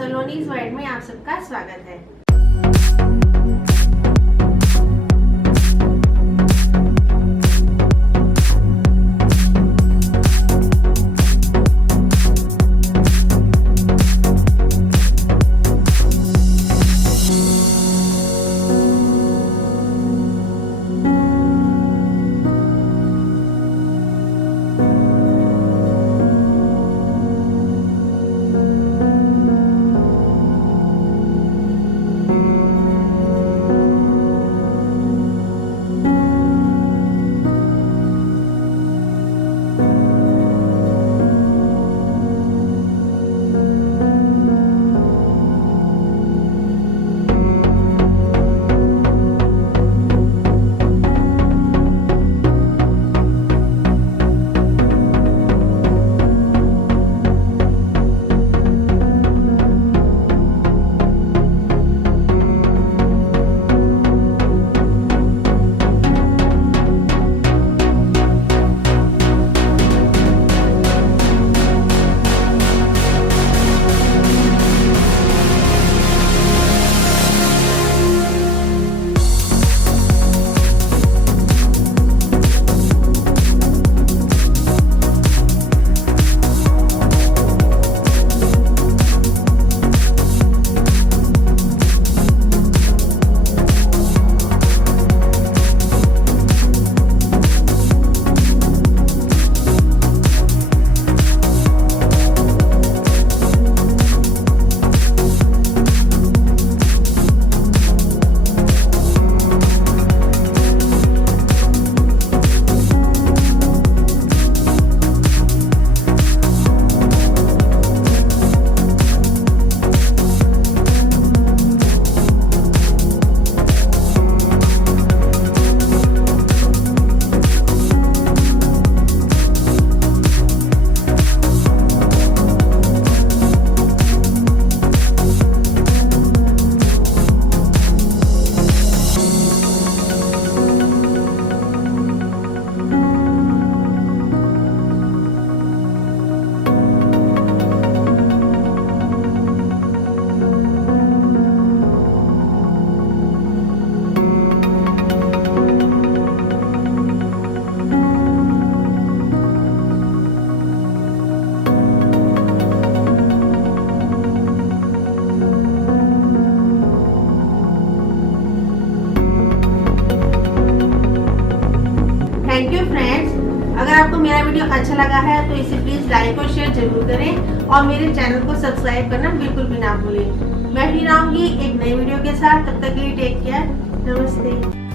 सलोनी वर्ल्ड में आप सबका स्वागत है। Thank you friends. अगर आपको मेरा वीडियो अच्छा लगा है तो इसे प्लीज लाइक और शेयर जरूर करें और मेरे चैनल को सब्सक्राइब करना बिल्कुल भी ना भूलें। मैं फिर आऊंगी एक नई वीडियो के साथ, तब तक के लिए टेक केयर, नमस्ते।